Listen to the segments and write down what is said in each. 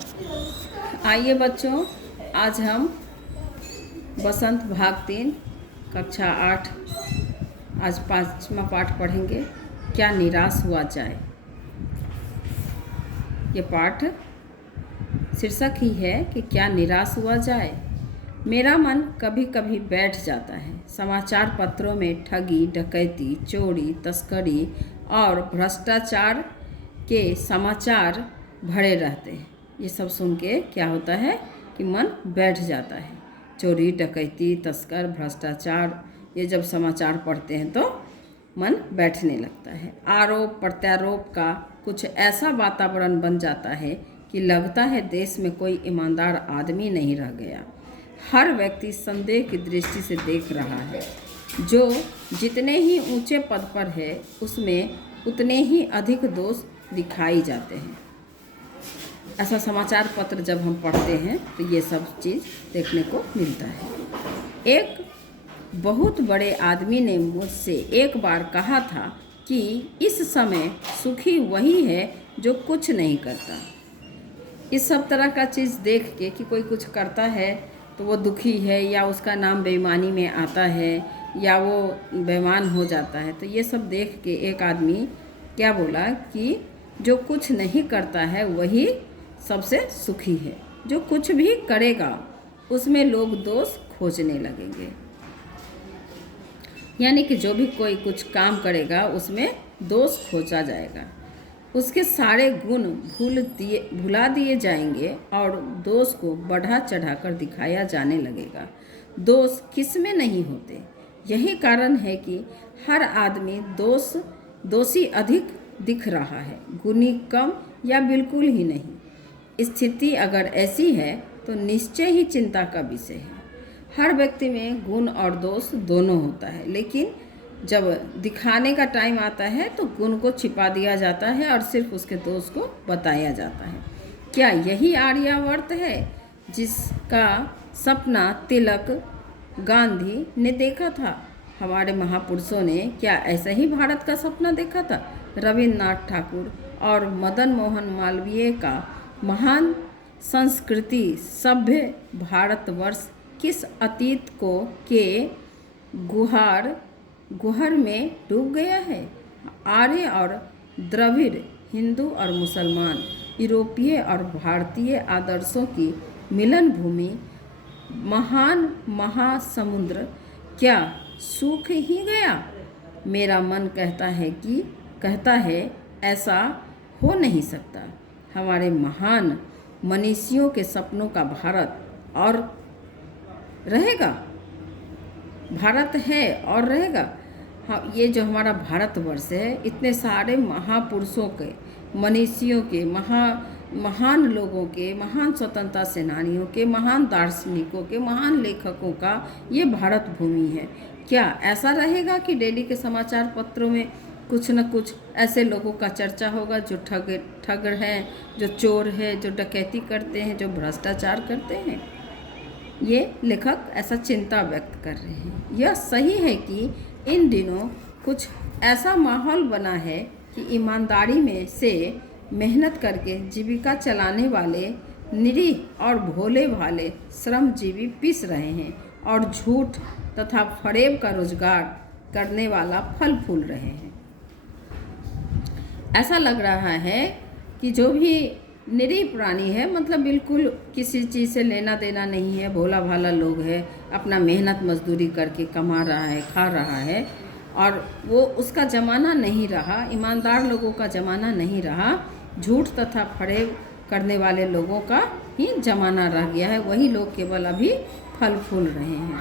आइए बच्चों, आज हम बसंत भाग 3 कक्षा 8 आज 5वां पाठ पढ़ेंगे। क्या निराश हुआ जाए। ये पाठ शीर्षक ही है कि क्या निराश हुआ जाए। मेरा मन कभी कभी बैठ जाता है। समाचार पत्रों में ठगी, डकैती, चोरी, तस्करी और भ्रष्टाचार के समाचार भरे रहते हैं। ये सब सुन के क्या होता है कि मन बैठ जाता है। चोरी, डकैती, तस्कर, भ्रष्टाचार, ये जब समाचार पढ़ते हैं तो मन बैठने लगता है। आरोप प्रत्यारोप का कुछ ऐसा वातावरण बन जाता है कि लगता है देश में कोई ईमानदार आदमी नहीं रह गया। हर व्यक्ति संदेह की दृष्टि से देख रहा है। जो जितने ही ऊंचे पद पर है उसमें उतने ही अधिक दोष दिखाई जाते हैं। ऐसा समाचार पत्र जब हम पढ़ते हैं तो ये सब चीज़ देखने को मिलता है। एक बहुत बड़े आदमी ने मुझसे एक बार कहा था कि इस समय सुखी वही है जो कुछ नहीं करता। इस सब तरह का चीज़ देख के कि कोई कुछ करता है तो वो दुखी है, या उसका नाम बेईमानी में आता है, या वो बेईमान हो जाता है, तो ये सब देख के एक आदमी क्या बोला कि जो कुछ नहीं करता है वही सबसे सुखी है। जो कुछ भी करेगा उसमें लोग दोष खोजने लगेंगे। यानी कि जो भी कोई कुछ काम करेगा उसमें दोष खोजा जाएगा। उसके सारे गुण भुला दिए जाएंगे और दोष को बढ़ा चढ़ाकर दिखाया जाने लगेगा। दोष किस में नहीं होते। यही कारण है कि हर आदमी दोषी अधिक दिख रहा है, गुणी कम या बिल्कुल ही नहीं। स्थिति अगर ऐसी है तो निश्चय ही चिंता का विषय है। हर व्यक्ति में गुण और दोष दोनों होता है, लेकिन जब दिखाने का टाइम आता है तो गुण को छिपा दिया जाता है और सिर्फ उसके दोष को बताया जाता है। क्या यही आर्यावर्त है जिसका सपना तिलक, गांधी ने देखा था? हमारे महापुरुषों ने क्या ऐसा ही भारत का सपना देखा था? रविन्द्रनाथ ठाकुर और मदन मोहन मालवीय का महान संस्कृति सभ्य भारतवर्ष किस अतीत को के गुहर में डूब गया है। आर्य और द्रविड़, हिंदू और मुसलमान, यूरोपीय और भारतीय आदर्शों की मिलन भूमि, महान महासमुद्र क्या सूख ही गया? मेरा मन कहता है ऐसा हो नहीं सकता। हमारे महान मनीषियों के सपनों का भारत और रहेगा, भारत है और रहेगा। हाँ, ये जो हमारा भारतवर्ष है, इतने सारे महापुरुषों के, मनीषियों के, महान लोगों के, महान स्वतंत्रता सेनानियों के, महान दार्शनिकों के, महान लेखकों का ये भारत भूमि है। क्या ऐसा रहेगा कि डेली के समाचार पत्रों में कुछ न कुछ ऐसे लोगों का चर्चा होगा जो ठग हैं, जो चोर हैं, जो डकैती करते हैं, जो भ्रष्टाचार करते हैं? ये लेखक ऐसा चिंता व्यक्त कर रहे हैं। यह सही है कि इन दिनों कुछ ऐसा माहौल बना है कि ईमानदारी में से मेहनत करके जीविका चलाने वाले निरीह और भोले भाले श्रमजीवी पिस रहे हैं और झूठ तथा फरेब का रोजगार करने वाला फल फूल रहे हैं। ऐसा लग रहा है कि जो भी निरीह प्राणी है, मतलब बिल्कुल किसी चीज़ से लेना देना नहीं है, भोला भाला लोग है, अपना मेहनत मजदूरी करके कमा रहा है, खा रहा है, और वो उसका ज़माना नहीं रहा, ईमानदार लोगों का ज़माना नहीं रहा, झूठ तथा फरेब करने वाले लोगों का ही ज़माना रह गया है। वही लोग केवल अभी फल फूल रहे हैं।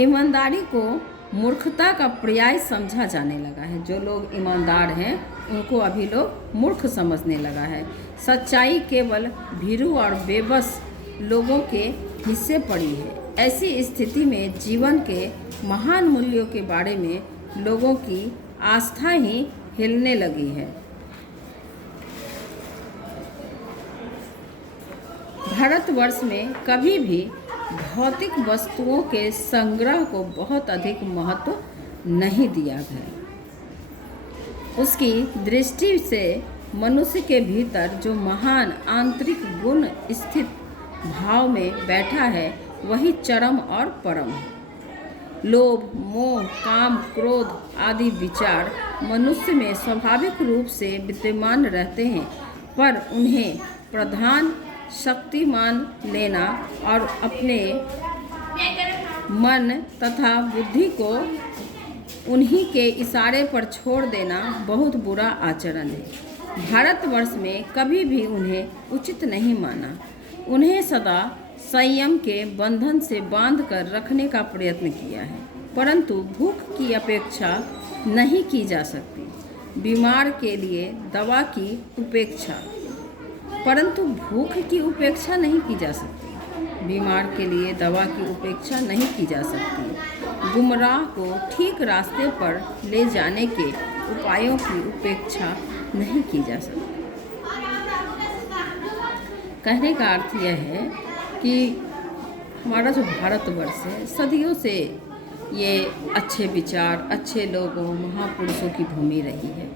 ईमानदारी को मूर्खता का पर्याय समझा जाने लगा है। जो लोग ईमानदार हैं उनको अभी लोग मूर्ख समझने लगा है। सच्चाई केवल भीरू और बेबस लोगों के हिस्से पड़ी है। ऐसी स्थिति में जीवन के महान मूल्यों के बारे में लोगों की आस्था ही हिलने लगी है। भारतवर्ष में कभी भी भौतिक वस्तुओं के संग्रह को बहुत अधिक महत्व नहीं दिया गया। उसकी दृष्टि से मनुष्य के भीतर जो महान आंतरिक गुण स्थित भाव में बैठा है वही चरम और परम है। लोभ, मोह, काम, क्रोध आदि विचार मनुष्य में स्वाभाविक रूप से विद्यमान रहते हैं, पर उन्हें प्रधान शक्ति मान लेना और अपने मन तथा बुद्धि को उन्हीं के इशारे पर छोड़ देना बहुत बुरा आचरण है। भारतवर्ष में कभी भी उन्हें उचित नहीं माना। उन्हें सदा संयम के बंधन से बांधकर रखने का प्रयत्न किया है, परंतु भूख की अपेक्षा नहीं की जा सकती। बीमार के लिए दवा की उपेक्षा, परंतु भूख की उपेक्षा नहीं की जा सकती। बीमार के लिए दवा की उपेक्षा नहीं की जा सकती। गुमराह को ठीक रास्ते पर ले जाने के उपायों की उपेक्षा नहीं की जा सकती। कहने का अर्थ यह है कि हमारा जो भारतवर्ष है सदियों से ये अच्छे विचार, अच्छे लोगों, महापुरुषों की भूमि रही है,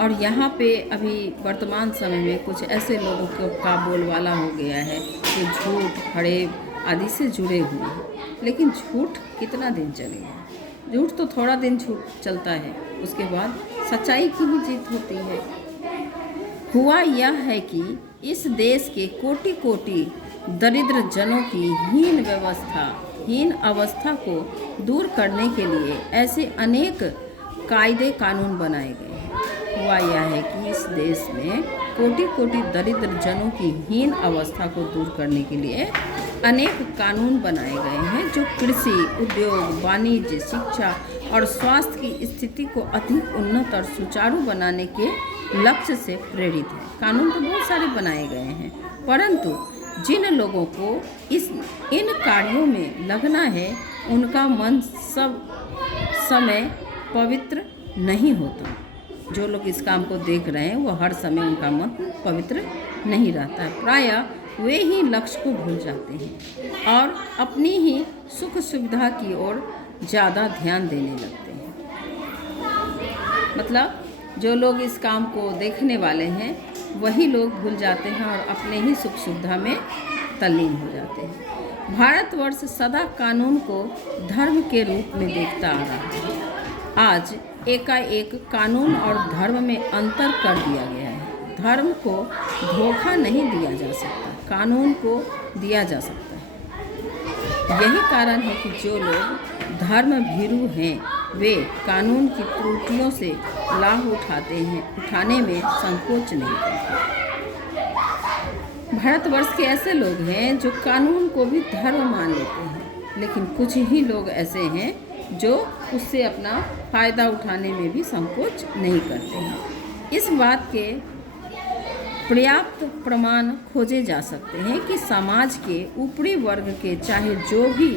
और यहाँ पे अभी वर्तमान समय में कुछ ऐसे लोगों का बोलबाला हो गया है जो झूठ, फरेब आदि से जुड़े हुए हैं। लेकिन झूठ कितना दिन चलेगा? झूठ तो थोड़ा दिन झूठ चलता है, उसके बाद सच्चाई की ही जीत होती है। हुआ यह है कि इस देश के कोटि कोटि दरिद्र जनों की हीन अवस्था को दूर करने के लिए ऐसे अनेक कायदे कानून बनाए गए हैं। हुआ यह है कि इस देश में कोटि कोटि दरिद्र जनों की हीन अवस्था को दूर करने के लिए अनेक कानून बनाए गए हैं जो कृषि, उद्योग, वाणिज्य, शिक्षा और स्वास्थ्य की स्थिति को अधिक उन्नत और सुचारू बनाने के लक्ष्य से प्रेरित है। कानून तो बहुत सारे बनाए गए हैं, परंतु जिन लोगों को इन कार्यों में लगना है उनका मन सब समय पवित्र नहीं होता। जो लोग इस काम को देख रहे हैं वो हर समय उनका मन पवित्र नहीं रहता है। प्रायः वे ही लक्ष्य को भूल जाते हैं और अपनी ही सुख सुविधा की ओर ज़्यादा ध्यान देने लगते हैं। मतलब जो लोग इस काम को देखने वाले हैं वही लोग भूल जाते हैं और अपने ही सुख सुविधा में तल्लीन हो जाते हैं। भारतवर्ष सदा कानून को धर्म के रूप में देखता आ रहा है। आज एकाएक कानून और धर्म में अंतर कर दिया गया है। धर्म को धोखा नहीं दिया जा सकता, कानून को दिया जा सकता है। यही कारण है कि जो लोग धर्म भीरू हैं वे कानून की त्रुटियों से लाभ उठाने में संकोच नहीं करते। भारतवर्ष के ऐसे लोग हैं जो कानून को भी धर्म मान लेते हैं, लेकिन कुछ ही लोग ऐसे हैं जो उससे अपना फ़ायदा उठाने में भी संकोच नहीं करते हैं। इस बात के पर्याप्त प्रमाण खोजे जा सकते हैं कि समाज के ऊपरी वर्ग के चाहे जो भी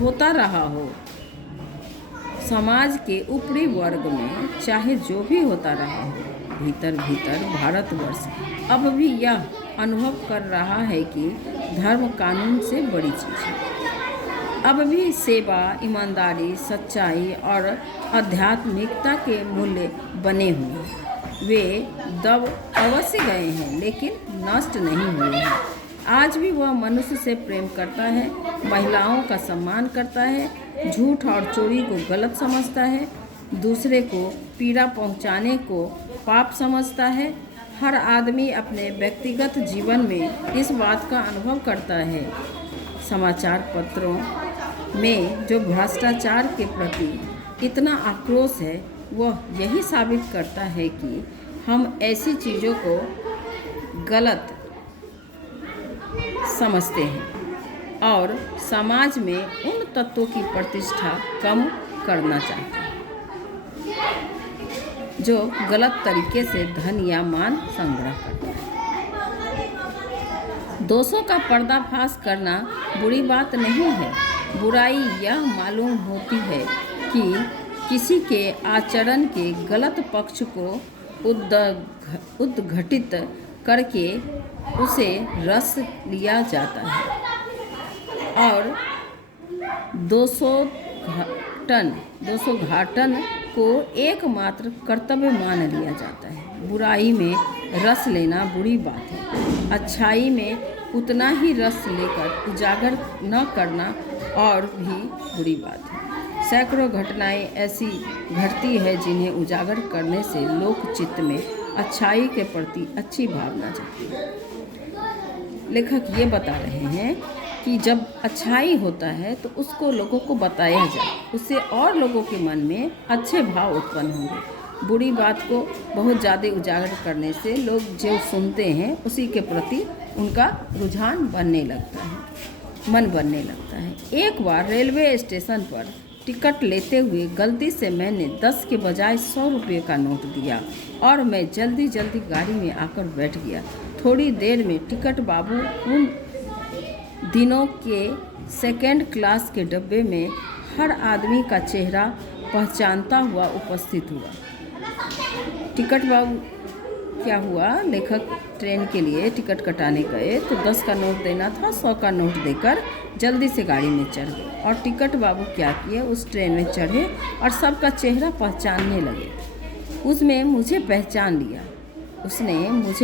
होता रहा हो, समाज के ऊपरी वर्ग में चाहे जो भी होता रहा हो, भीतर भारतवर्ष अब भी यह अनुभव कर रहा है कि धर्म कानून से बड़ी चीज़ है। अब भी सेवा, ईमानदारी, सच्चाई और आध्यात्मिकता के मूल्य बने हुए हैं। वे दब अवश्य गए हैं लेकिन नष्ट नहीं हुए हैं। आज भी वह मनुष्य से प्रेम करता है, महिलाओं का सम्मान करता है, झूठ और चोरी को गलत समझता है, दूसरे को पीड़ा पहुंचाने को पाप समझता है। हर आदमी अपने व्यक्तिगत जीवन में इस बात का अनुभव करता है। समाचार पत्रों में जो भ्रष्टाचार के प्रति इतना आक्रोश है वह यही साबित करता है कि हम ऐसी चीज़ों को गलत समझते हैं और समाज में उन तत्वों की प्रतिष्ठा कम करना चाहते हैं जो गलत तरीके से धन या मान संग्रह करते हैं। दोषों का पर्दाफाश करना बुरी बात नहीं है। बुराई यह मालूम होती है कि किसी के आचरण के गलत पक्ष को उद्घटित करके उसे रस लिया जाता है और दोषोद्घाटन को एकमात्र कर्तव्य मान लिया जाता है। बुराई में रस लेना बुरी बात है। अच्छाई में उतना ही रस लेकर उजागर न करना और भी बुरी बात है। सैकड़ों घटनाएं ऐसी घटती है जिन्हें उजागर करने से लोक चित्त में अच्छाई के प्रति अच्छी भावना जगती है। लेखक ये बता रहे हैं कि जब अच्छाई होता है तो उसको लोगों को बताया जाए, उससे और लोगों के मन में अच्छे भाव उत्पन्न होंगे। बुरी बात को बहुत ज़्यादा उजागर करने से लोग जो सुनते हैं उसी के प्रति उनका रुझान बनने लगता है, मन बनने लगता है। एक बार रेलवे स्टेशन पर टिकट लेते हुए गलती से मैंने 10 के बजाय 100 रुपये का नोट दिया और मैं जल्दी जल्दी गाड़ी में आकर बैठ गया। थोड़ी देर में टिकट बाबू उन दिनों के सेकंड क्लास के डब्बे में हर आदमी का चेहरा पहचानता हुआ उपस्थित हुआ। टिकट बाबू क्या हुआ, लेखक ट्रेन के लिए टिकट कटाने गए तो 10 का नोट देना था, 100 का नोट देकर जल्दी से गाड़ी में चढ़ गए। और टिकट बाबू क्या किए, उस ट्रेन में चढ़े और सबका चेहरा पहचानने लगे। उसने मुझे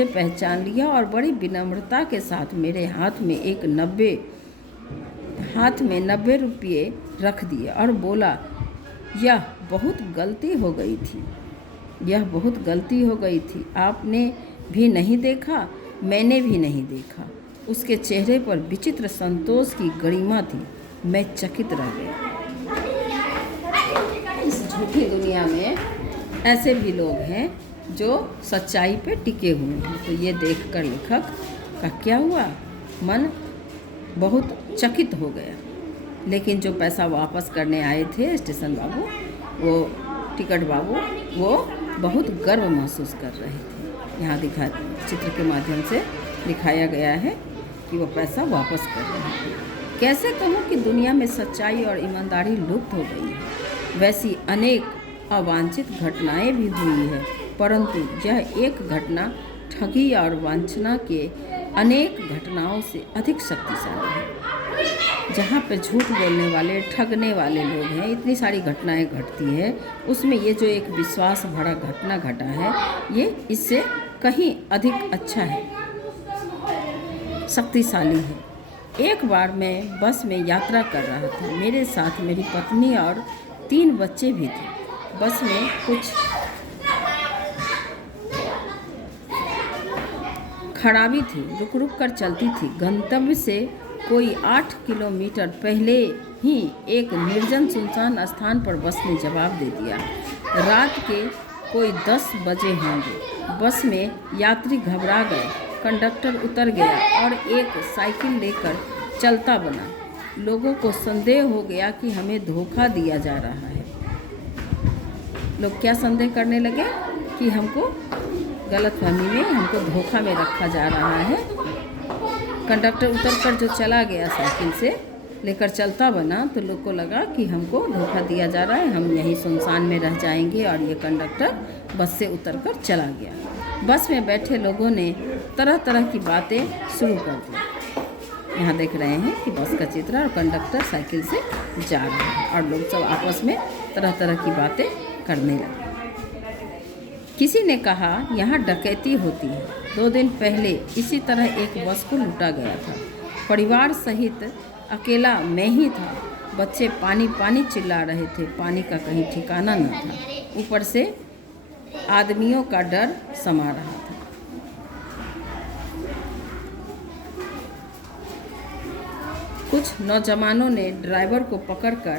पहचान लिया और बड़ी विनम्रता के साथ मेरे हाथ में 90 रुपये रख दिए और बोला, यह बहुत गलती हो गई थी। आपने भी नहीं देखा, मैंने भी नहीं देखा। उसके चेहरे पर विचित्र संतोष की गरिमा थी। मैं चकित रह गया। इस झूठी दुनिया में ऐसे भी लोग हैं जो सच्चाई पे टिके हुए हैं। तो ये देखकर लेखक का क्या हुआ, मन बहुत चकित हो गया। लेकिन जो पैसा वापस करने आए थे स्टेशन बाबू, वो टिकट बाबू, वो बहुत गर्व महसूस कर रहे थे। यहाँ चित्र के माध्यम से दिखाया गया है कि वो पैसा वापस कर रहे हैं। कैसे कहूँ कि दुनिया में सच्चाई और ईमानदारी लुप्त हो गई है। वैसी अनेक अवांछित घटनाएं भी हुई है, परंतु यह एक घटना ठगी और वंचना के अनेक घटनाओं से अधिक शक्तिशाली है। जहाँ पे झूठ बोलने वाले, ठगने वाले लोग हैं, इतनी सारी घटनाएं घटती है, उसमें ये जो एक विश्वास भरा घटना घटा है, ये इससे कहीं अधिक अच्छा है, शक्तिशाली है। एक बार मैं बस में यात्रा कर रहा था। मेरे साथ मेरी पत्नी और 3 बच्चे भी थे। बस में कुछ खराबी थी, रुक रुक कर चलती थी। गंतव्य से कोई 8 किलोमीटर पहले ही एक निर्जन सुनसान स्थान पर बस ने जवाब दे दिया। रात के कोई 10 बजे होंगे। बस में यात्री घबरा गए। कंडक्टर उतर गया और एक साइकिल लेकर चलता बना। लोगों को संदेह हो गया कि हमें धोखा दिया जा रहा है। लोग क्या संदेह करने लगे कि हमको गलतफहमी में, हमको धोखा में रखा जा रहा है। कंडक्टर उतरकर जो चला गया, साइकिल से लेकर चलता बना, तो लोग को लगा कि हमको धोखा दिया जा रहा है, हम यहीं सुनसान में रह जाएंगे। और ये कंडक्टर बस से उतरकर चला गया। बस में बैठे लोगों ने तरह तरह की बातें शुरू कर दी। यहाँ देख रहे हैं कि बस का चित्र और कंडक्टर साइकिल से जा रहे हैं और लोग सब आपस में तरह तरह की बातें करने लगे। किसी ने कहा, यहाँ डकैती होती है। 2 दिन पहले इसी तरह एक बस को लूटा गया था। परिवार सहित अकेला मैं ही था। बच्चे पानी पानी चिल्ला रहे थे। पानी का कहीं ठिकाना न था। ऊपर से आदमियों का डर समा रहा था। कुछ नौजवानों ने ड्राइवर को पकड़कर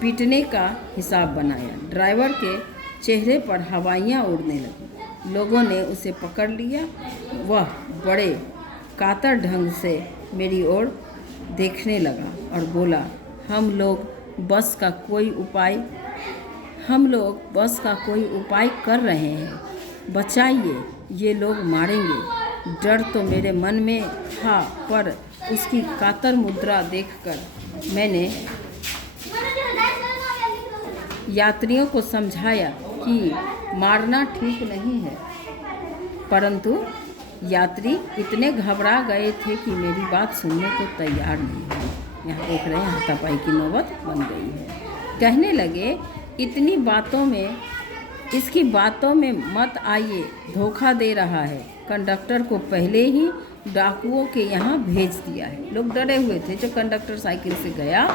पीटने का हिसाब बनाया। ड्राइवर के चेहरे पर हवाइयाँ उड़ने लगीं। लोगों ने उसे पकड़ लिया। वह बड़े कातर ढंग से मेरी ओर देखने लगा और बोला, हम लोग बस का कोई उपाय कर रहे हैं, बचाइए, ये लोग मारेंगे। डर तो मेरे मन में था, पर उसकी कातर मुद्रा देखकर मैंने यात्रियों को समझाया कि मारना ठीक नहीं है, परंतु यात्री इतने घबरा गए थे कि मेरी बात सुनने को तैयार नहीं हुए। यहाँ देख रहे हैं हाथापाई की नौबत बन गई है। कहने लगे, इतनी बातों में इसकी बातों में मत आइए, धोखा दे रहा है। कंडक्टर को पहले ही डाकुओं के यहाँ भेज दिया है। लोग डरे हुए थे। जब कंडक्टर साइकिल से गया तो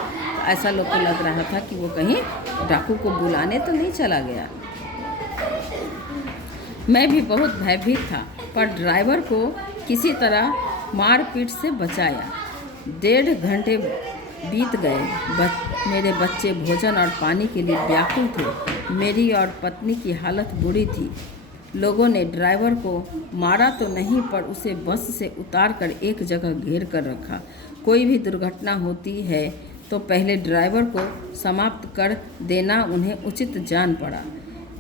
ऐसा लोग को लग रहा था कि वो कहीं डाकू को बुलाने तो नहीं चला गया। मैं भी बहुत भयभीत था, पर ड्राइवर को किसी तरह मारपीट से बचाया। 1.5 घंटे बीत गए। मेरे बच्चे भोजन और पानी के लिए व्याकुल थे। मेरी और पत्नी की हालत बुरी थी। लोगों ने ड्राइवर को मारा तो नहीं, पर उसे बस से उतारकर एक जगह घेर कर रखा। कोई भी दुर्घटना होती है तो पहले ड्राइवर को समाप्त कर देना उन्हें उचित जान पड़ा।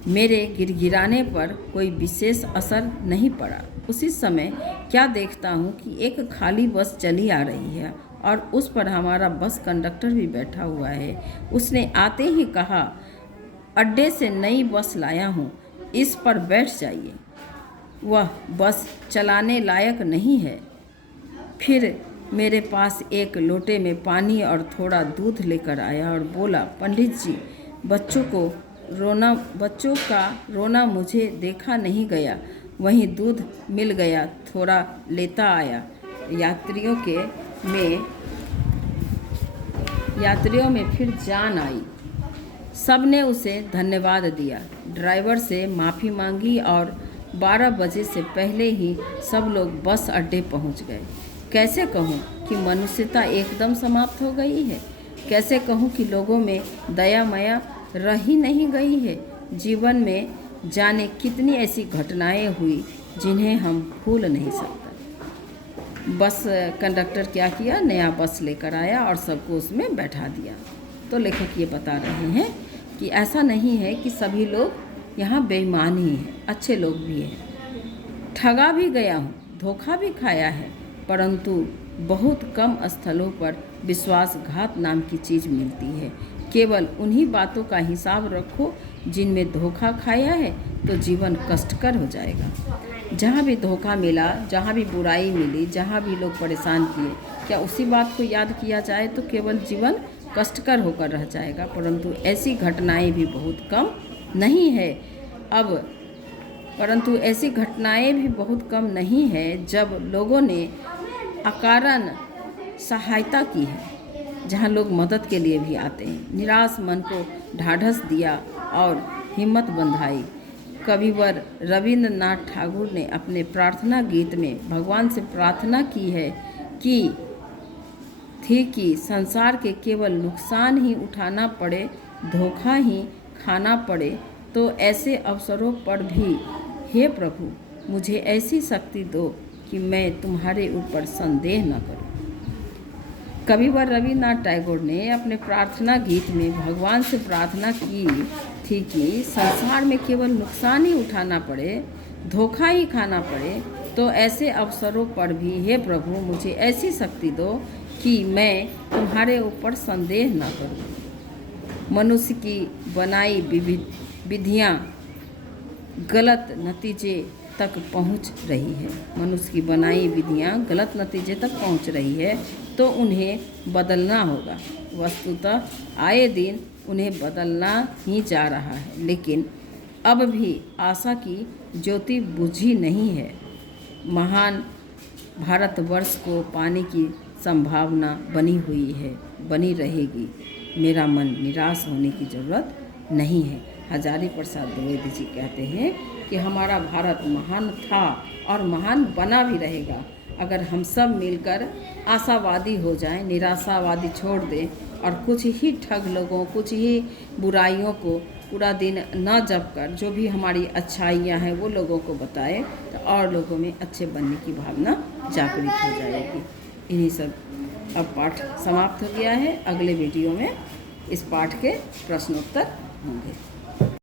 मेरे गिड़गिड़ाने पर कोई विशेष असर नहीं पड़ा। उसी समय क्या देखता हूँ कि एक खाली बस चली आ रही है और उस पर हमारा बस कंडक्टर भी बैठा हुआ है। उसने आते ही कहा, अड्डे से नई बस लाया हूँ, इस पर बैठ जाइए। वह बस चलाने लायक नहीं है। फिर मेरे पास एक लोटे में पानी और थोड़ा दूध लेकर आया और बोला, पंडित जी, बच्चों का रोना मुझे देखा नहीं गया। वहीं दूध मिल गया, थोड़ा लेता आया। यात्रियों में फिर जान आई। सबने उसे धन्यवाद दिया। ड्राइवर से माफ़ी मांगी और 12 बजे से पहले ही सब लोग बस अड्डे पहुंच गए। कैसे कहूं कि मनुष्यता एकदम समाप्त हो गई है? कैसे कहूं कि लोगों में दया माया रह ही नहीं गई है? जीवन में जाने कितनी ऐसी घटनाएं हुई जिन्हें हम भूल नहीं सकते। बस कंडक्टर क्या किया, नया बस लेकर आया और सबको उसमें बैठा दिया। तो लेखक ये बता रहे हैं कि ऐसा नहीं है कि सभी लोग यहाँ बेईमान ही हैं, अच्छे लोग भी हैं। ठगा भी गया हूँ, धोखा भी खाया है, परंतु बहुत कम स्थलों पर विश्वासघात नाम की चीज़ मिलती है। केवल उन्हीं बातों का हिसाब रखो जिनमें धोखा खाया है, तो जीवन कष्टकर हो जाएगा। जहाँ भी धोखा मिला, जहाँ भी बुराई मिली, जहाँ भी लोग परेशान किए, क्या उसी बात को याद किया जाए तो केवल जीवन कष्टकर होकर रह जाएगा। परंतु ऐसी घटनाएं भी बहुत कम नहीं है जब लोगों ने अकारण सहायता की है, जहाँ लोग मदद के लिए भी आते हैं। निराश मन को ढाढ़स दिया और हिम्मत बंधाई। कविवर रविंद्रनाथ ठाकुर ने अपने प्रार्थना गीत में भगवान से प्रार्थना की है कि संसार के केवल नुकसान ही उठाना पड़े, धोखा ही खाना पड़े, तो ऐसे अवसरों पर भी हे प्रभु मुझे ऐसी शक्ति दो कि मैं तुम्हारे ऊपर संदेह न करूं। कविवर रविन्द्रनाथ टैगोर ने अपने प्रार्थना गीत में भगवान से प्रार्थना की थी कि संसार में केवल नुकसान ही उठाना पड़े, धोखा ही खाना पड़े, तो ऐसे अवसरों पर भी हे प्रभु मुझे ऐसी शक्ति दो कि मैं तुम्हारे ऊपर संदेह न करूं। मनुष्य की बनाई विधियां गलत नतीजे तक पहुंच रही है, तो उन्हें बदलना होगा। वस्तुतः आए दिन उन्हें बदलना ही जा रहा है, लेकिन अब भी आशा की ज्योति बुझी नहीं है। महान भारतवर्ष को पाने की संभावना बनी हुई है, बनी रहेगी। मेरा मन निराश होने की ज़रूरत नहीं है। हजारी प्रसाद द्विवेदी जी कहते हैं कि हमारा भारत महान था और महान बना भी रहेगा अगर हम सब मिलकर आशावादी हो जाएं, निराशावादी छोड़ दें और कुछ ही ठग लोगों, कुछ ही बुराइयों को पूरा दिन न जप कर जो भी हमारी अच्छाइयाँ हैं वो लोगों को बताएं, तो और लोगों में अच्छे बनने की भावना जागृत हो जाएगी। इन्हीं सब अब पाठ समाप्त हो गया है। अगले वीडियो में इस पाठ के प्रश्नोत्तर होंगे।